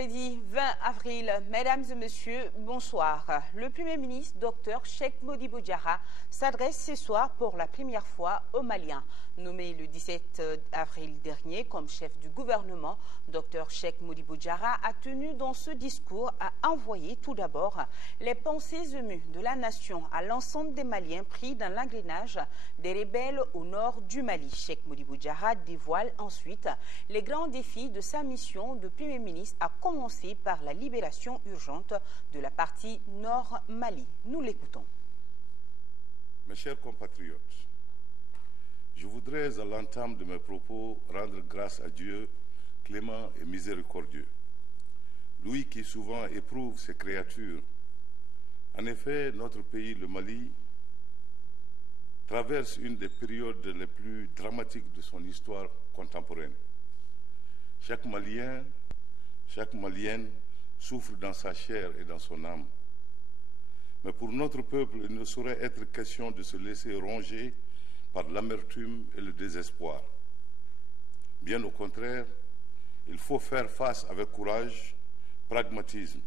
Jeudi 20 avril, mesdames et messieurs, bonsoir. Le Premier ministre, Dr Cheikh Modibo Diarra, s'adresse ce soir pour la première fois aux Maliens. Nommé le 17 avril dernier comme chef du gouvernement, Dr Cheikh Modibo Diarra a tenu dans ce discours à envoyer tout d'abord les pensées émues de la nation à l'ensemble des Maliens pris dans l'engrenage des rebelles au nord du Mali. Cheikh Modibo Diarra dévoile ensuite les grands défis de sa mission de Premier ministre, à commencer par la libération urgente de la partie nord Mali. Nous l'écoutons. Mes chers compatriotes, je voudrais à l'entame de mes propos rendre grâce à Dieu, clément et miséricordieux, lui qui souvent éprouve ses créatures. En effet, notre pays, le Mali, traverse une des périodes les plus dramatiques de son histoire contemporaine. Chaque Malien, chaque Malienne souffre dans sa chair et dans son âme. Mais pour notre peuple, il ne saurait être question de se laisser ronger par l'amertume et le désespoir. Bien au contraire, il faut faire face avec courage, pragmatisme.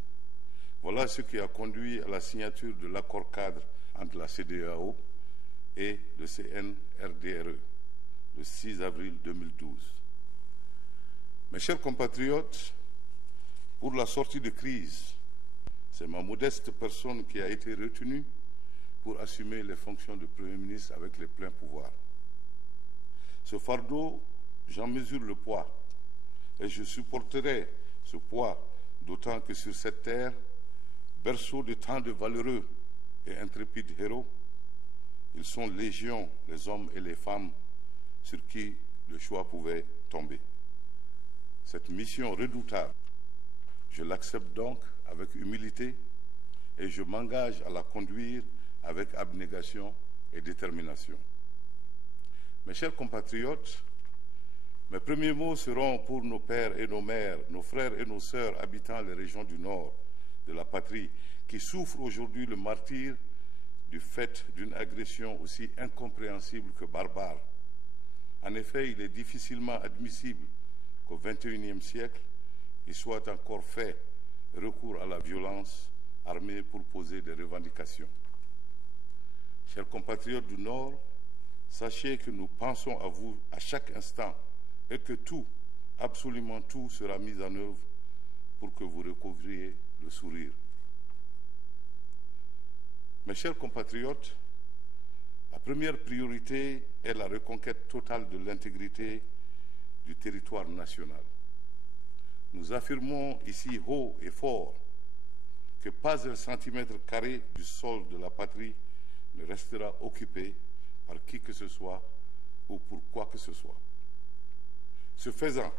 Voilà ce qui a conduit à la signature de l'accord cadre entre la CEDEAO et le CNRDRE le 6 avril 2012. Mes chers compatriotes, pour la sortie de crise, c'est ma modeste personne qui a été retenue pour assumer les fonctions de Premier ministre avec les pleins pouvoirs. Ce fardeau, j'en mesure le poids et je supporterai ce poids, d'autant que sur cette terre, berceau de tant de valeureux et intrépides héros, ils sont légion, les hommes et les femmes sur qui le choix pouvait tomber. Cette mission redoutable, je l'accepte donc avec humilité et je m'engage à la conduire avec abnégation et détermination. Mes chers compatriotes, mes premiers mots seront pour nos pères et nos mères, nos frères et nos sœurs habitant les régions du nord de la patrie qui souffrent aujourd'hui le martyre du fait d'une agression aussi incompréhensible que barbare. En effet, il est difficilement admissible qu'au XXIe siècle, il soit encore fait recours à la violence armée pour poser des revendications. Chers compatriotes du Nord, sachez que nous pensons à vous à chaque instant et que tout, absolument tout, sera mis en œuvre pour que vous recouvriez le sourire. Mes chers compatriotes, la première priorité est la reconquête totale de l'intégrité du territoire national. Nous affirmons ici haut et fort que pas un centimètre carré du sol de la patrie ne restera occupé par qui que ce soit ou pour quoi que ce soit. Ce faisant,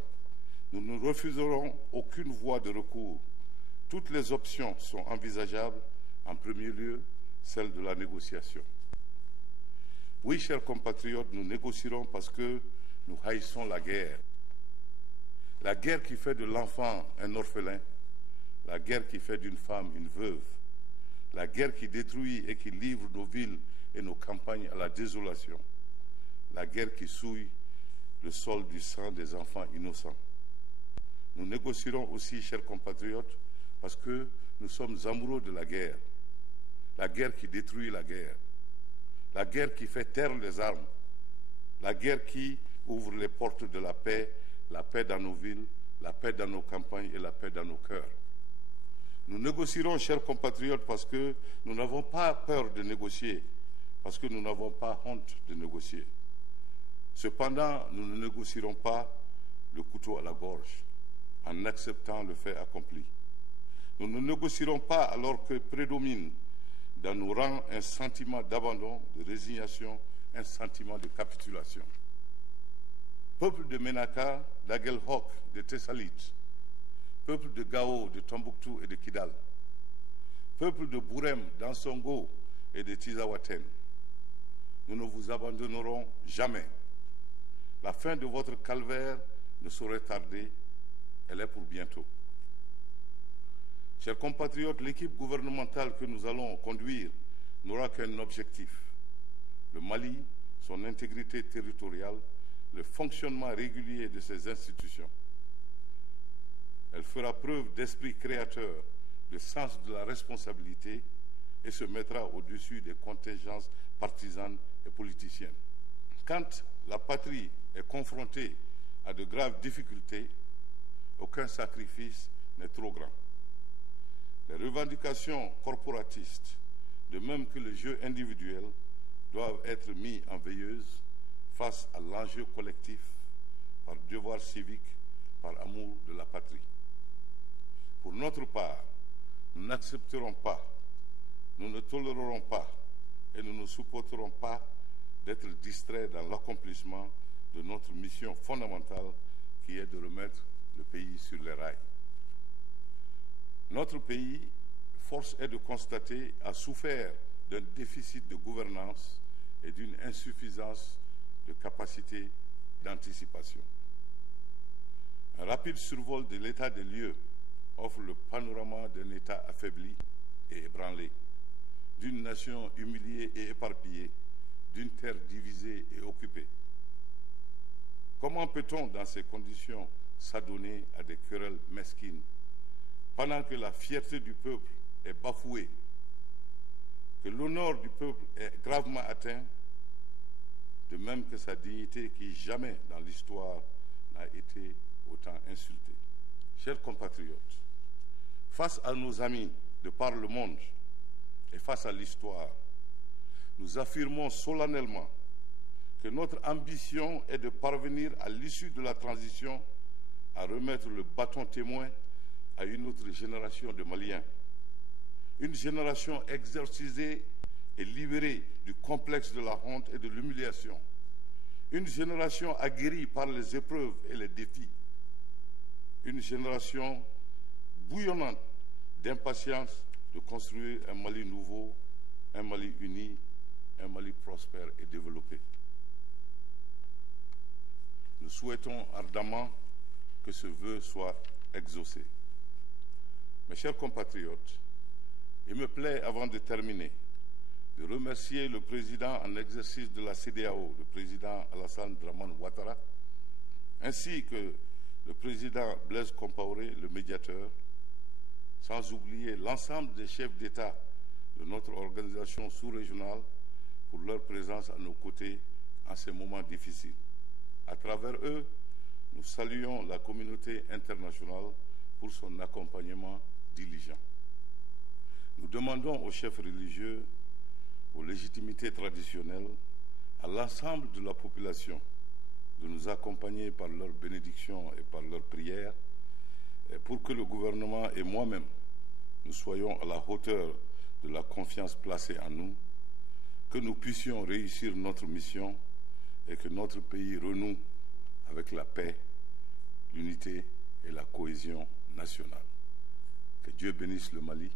nous ne refuserons aucune voie de recours. Toutes les options sont envisageables, en premier lieu celle de la négociation. Oui, chers compatriotes, nous négocierons parce que nous haïssons la guerre. La guerre qui fait de l'enfant un orphelin, la guerre qui fait d'une femme une veuve, la guerre qui détruit et qui livre nos villes et nos campagnes à la désolation, la guerre qui souille le sol du sang des enfants innocents. Nous négocierons aussi, chers compatriotes, parce que nous sommes amoureux de la guerre qui détruit la guerre qui fait taire les armes, la guerre qui ouvre les portes de la paix dans nos villes, la paix dans nos campagnes et la paix dans nos cœurs. Nous négocierons, chers compatriotes, parce que nous n'avons pas peur de négocier, parce que nous n'avons pas honte de négocier. Cependant, nous ne négocierons pas le couteau à la gorge, en acceptant le fait accompli. Nous ne négocierons pas alors que prédomine dans nos rangs un sentiment d'abandon, de résignation, un sentiment de capitulation. Peuple de Ménaka, d'Aguelhok, de Tessalit, peuple de Gao, de Tombouctou et de Kidal, peuple de Bourem, d'Ansongo et de Tizawaten, nous ne vous abandonnerons jamais. La fin de votre calvaire ne saurait tarder, elle est pour bientôt. Chers compatriotes, l'équipe gouvernementale que nous allons conduire n'aura qu'un objectif: le Mali, son intégrité territoriale, le fonctionnement régulier de ses institutions. Elle fera preuve d'esprit créateur, de sens de la responsabilité et se mettra au-dessus des contingences partisanes et politiciennes. Quand la patrie est confrontée à de graves difficultés, aucun sacrifice n'est trop grand. Les revendications corporatistes, de même que le jeu individuel, doivent être mis en veilleuse face à l'enjeu collectif, par devoir civique, par amour de la patrie. Pour notre part, nous n'accepterons pas, nous ne tolérerons pas et nous ne supporterons pas d'être distraits dans l'accomplissement de notre mission fondamentale qui est de remettre le pays sur les rails. Notre pays, force est de constater, a souffert d'un déficit de gouvernance et d'une insuffisance de capacité d'anticipation. Un rapide survol de l'état des lieux offre le panorama d'un État affaibli et ébranlé, d'une nation humiliée et éparpillée, d'une terre divisée et occupée. Comment peut-on, dans ces conditions, s'adonner à des querelles mesquines, pendant que la fierté du peuple est bafouée, que l'honneur du peuple est gravement atteint, de même que sa dignité qui jamais dans l'histoire n'a été autant insultée. Chers compatriotes, face à nos amis de par le monde et face à l'histoire, nous affirmons solennellement que notre ambition est de parvenir à l'issue de la transition à remettre le bâton témoin à une autre génération de Maliens. Une génération exorcisée et libérée du complexe de la honte et de l'humiliation. Une génération aguerrie par les épreuves et les défis. Une génération bouillonnante d'impatience de construire un Mali nouveau, un Mali uni, un Mali prospère et développé. Nous souhaitons ardemment que ce vœu soit exaucé. Mes chers compatriotes, il me plaît, avant de terminer, de remercier le président en exercice de la CEDEAO, le président Alassane Dramane Ouattara, ainsi que le président Blaise Compaoré, le médiateur, sans oublier l'ensemble des chefs d'État de notre organisation sous-régionale pour leur présence à nos côtés en ces moments difficiles. À travers eux, nous saluons la communauté internationale pour son accompagnement diligent. Nous demandons aux chefs religieux, aux légitimités traditionnelles, à l'ensemble de la population de nous accompagner par leurs bénédictions et par leurs prières pour que le gouvernement et moi-même, nous soyons à la hauteur de la confiance placée en nous, que nous puissions réussir notre mission et que notre pays renoue avec la paix, l'unité et la cohésion nationale. Que Dieu bénisse le Mali.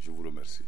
Je vous remercie.